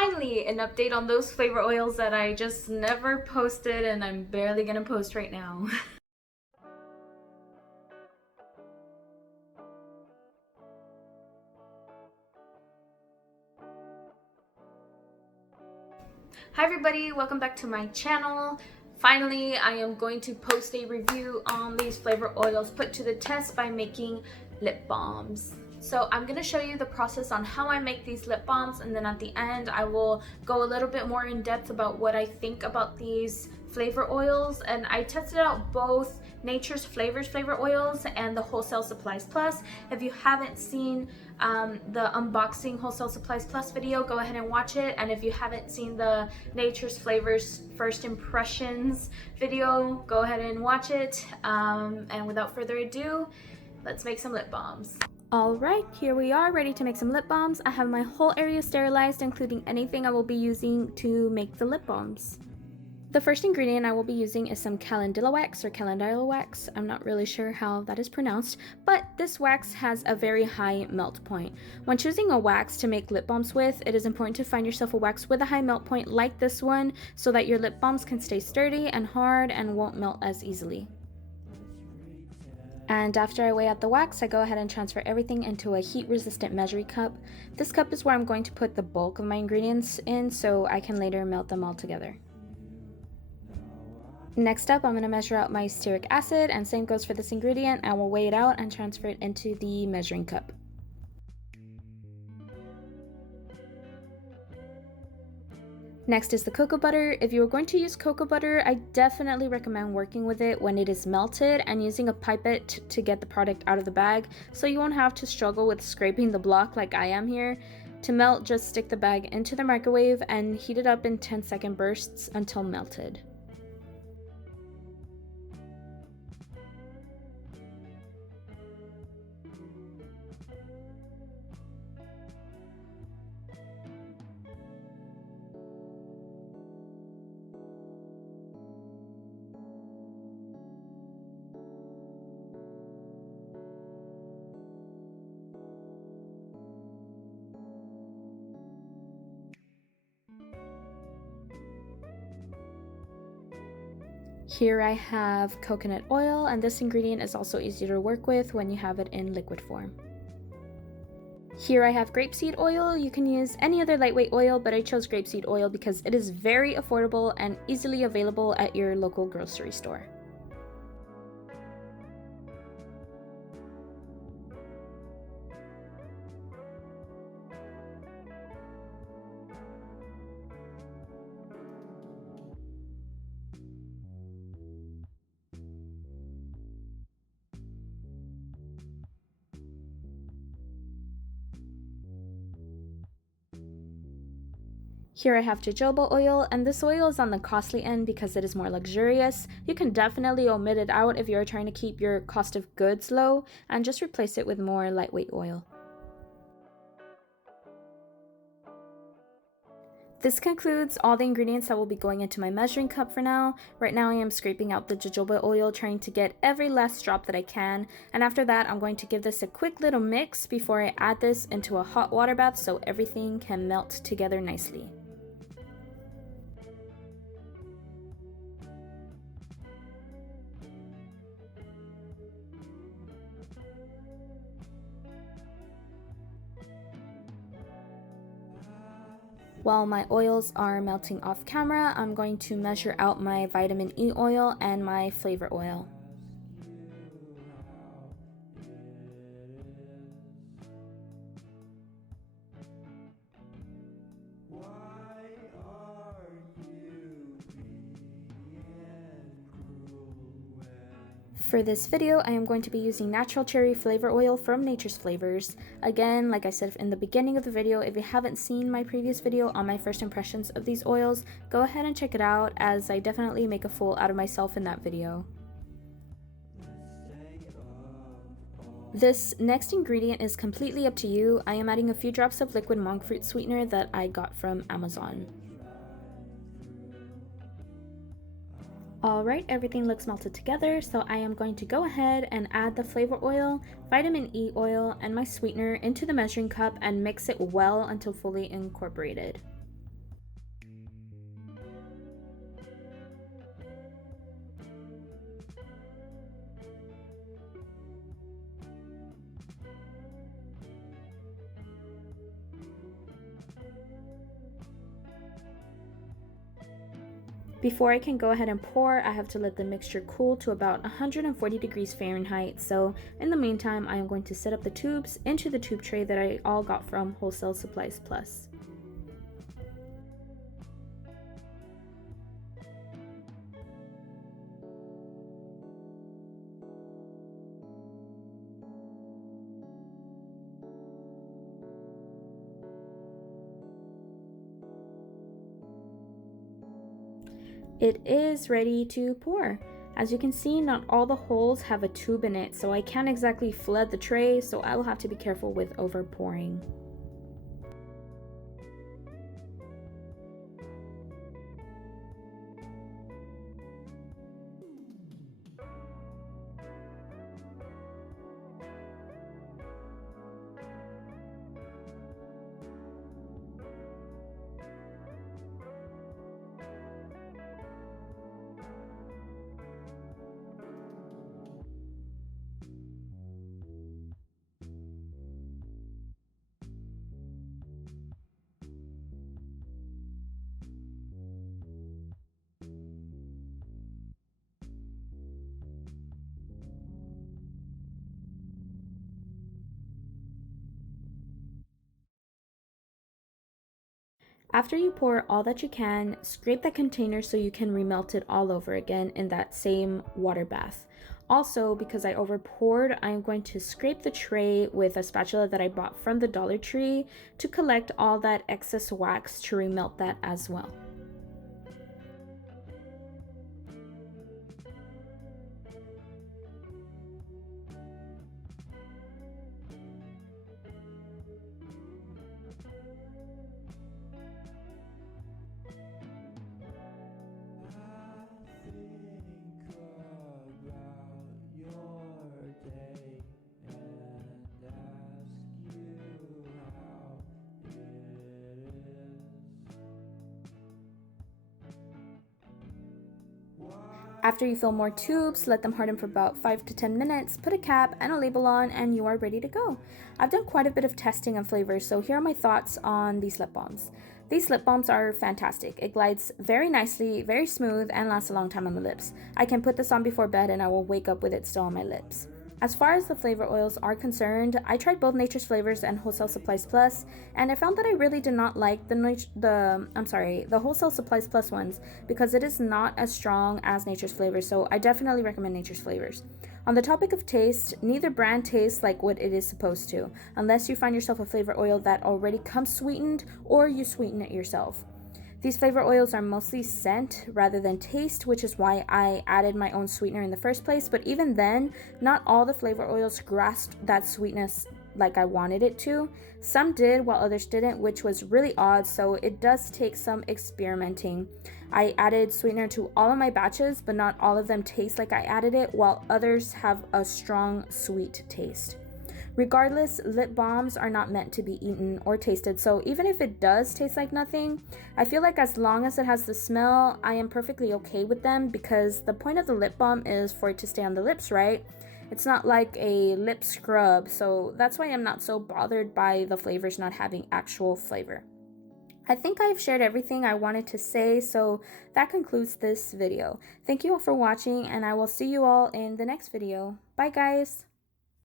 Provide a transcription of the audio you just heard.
finally an update on those flavor oils that I just never posted and I'm barely gonna post right now. Hi everybody, welcome back to my channel. Finally, I am going to post a review on these flavor oils put to the test by making lip balms. So I'm going to show you the process on how I make these lip balms, and then at the end I will go a little bit more in depth about what I think about these flavor oils. And I tested out both Nature's Flavors flavor oils and the Wholesale Supplies Plus. If you haven't seen the unboxing Wholesale Supplies Plus video, go ahead and watch it. And if you haven't seen the Nature's Flavors first impressions video, go ahead and watch it. And without further ado, let's make some lip balms. Alright, here we are ready to make some lip balms. I have my whole area sterilized, including anything I will be using to make the lip balms. The first ingredient I will be using is some calendula wax or calendula wax. I'm not really sure how that is pronounced, but this wax has a very high melt point. When choosing a wax to make lip balms with, it is important to find yourself a wax with a high melt point like this one so that your lip balms can stay sturdy and hard and won't melt as easily. And after I weigh out the wax, I go ahead and transfer everything into a heat-resistant measuring cup. This cup is where I'm going to put the bulk of my ingredients in so I can later melt them all together. Next up, I'm going to measure out my stearic acid, and same goes for this ingredient. I will weigh it out and transfer it into the measuring cup. Next is the cocoa butter. If you are going to use cocoa butter, I definitely recommend working with it when it is melted and using a pipette to get the product out of the bag, so you won't have to struggle with scraping the block like I am here. To melt, just stick the bag into the microwave and heat it up in 10-second bursts until melted. Here I have coconut oil, and this ingredient is also easy to work with when you have it in liquid form. Here I have grapeseed oil. You can use any other lightweight oil, but I chose grapeseed oil because it is very affordable and easily available at your local grocery store. Here I have jojoba oil, and this oil is on the costly end because it is more luxurious. You can definitely omit it out if you're trying to keep your cost of goods low and just replace it with more lightweight oil. This concludes all the ingredients that will be going into my measuring cup for now. Right now I am scraping out the jojoba oil, trying to get every last drop that I can, and after that I'm going to give this a quick little mix before I add this into a hot water bath so everything can melt together nicely. While my oils are melting off camera, I'm going to measure out my vitamin E oil and my flavor oil. For this video, I am going to be using natural cherry flavor oil from Nature's Flavors. Again, like I said in the beginning of the video, if you haven't seen my previous video on my first impressions of these oils, go ahead and check it out, as I definitely make a fool out of myself in that video. This next ingredient is completely up to you. I am adding a few drops of liquid monk fruit sweetener that I got from Amazon. Alright, everything looks melted together, so I am going to go ahead and add the flavor oil, vitamin E oil, and my sweetener into the measuring cup and mix it well until fully incorporated. Before I can go ahead and pour, I have to let the mixture cool to about 140 degrees Fahrenheit. So in the meantime, I am going to set up the tubes into the tube tray that I all got from Wholesale Supplies Plus. It is ready to pour. As you can see, not all the holes have a tube in it, so I can't exactly flood the tray, so I will have to be careful with over pouring. After you pour all that you can, scrape the container so you can remelt it all over again in that same water bath. Also, because I over poured, I'm going to scrape the tray with a spatula that I bought from the Dollar Tree to collect all that excess wax to remelt that as well. After you fill more tubes, let them harden for about 5 to 10 minutes, put a cap and a label on, and you are ready to go. I've done quite a bit of testing on flavors, so here are my thoughts on these lip balms. These lip balms are fantastic. It glides very nicely, very smooth, and lasts a long time on the lips. I can put this on before bed and I will wake up with it still on my lips. As far as the flavor oils are concerned, I tried both Nature's Flavors and Wholesale Supplies Plus, and I found that I really did not like the Wholesale Supplies Plus ones because it is not as strong as Nature's Flavors, so I definitely recommend Nature's Flavors. On the topic of taste, neither brand tastes like what it is supposed to, unless you find yourself a flavor oil that already comes sweetened or you sweeten it yourself. These flavor oils are mostly scent rather than taste, which is why I added my own sweetener in the first place, but even then, not all the flavor oils grasped that sweetness like I wanted it to. Some did while others didn't, which was really odd, so it does take some experimenting. I added sweetener to all of my batches, but not all of them taste like I added it, while others have a strong sweet taste. Regardless, lip balms are not meant to be eaten or tasted, so even if it does taste like nothing, I feel like as long as it has the smell, I am perfectly okay with them because the point of the lip balm is for it to stay on the lips, right? It's not like a lip scrub, so that's why I'm not so bothered by the flavors not having actual flavor. I think I've shared everything I wanted to say, so that concludes this video. Thank you all for watching, and I will see you all in the next video. Bye guys!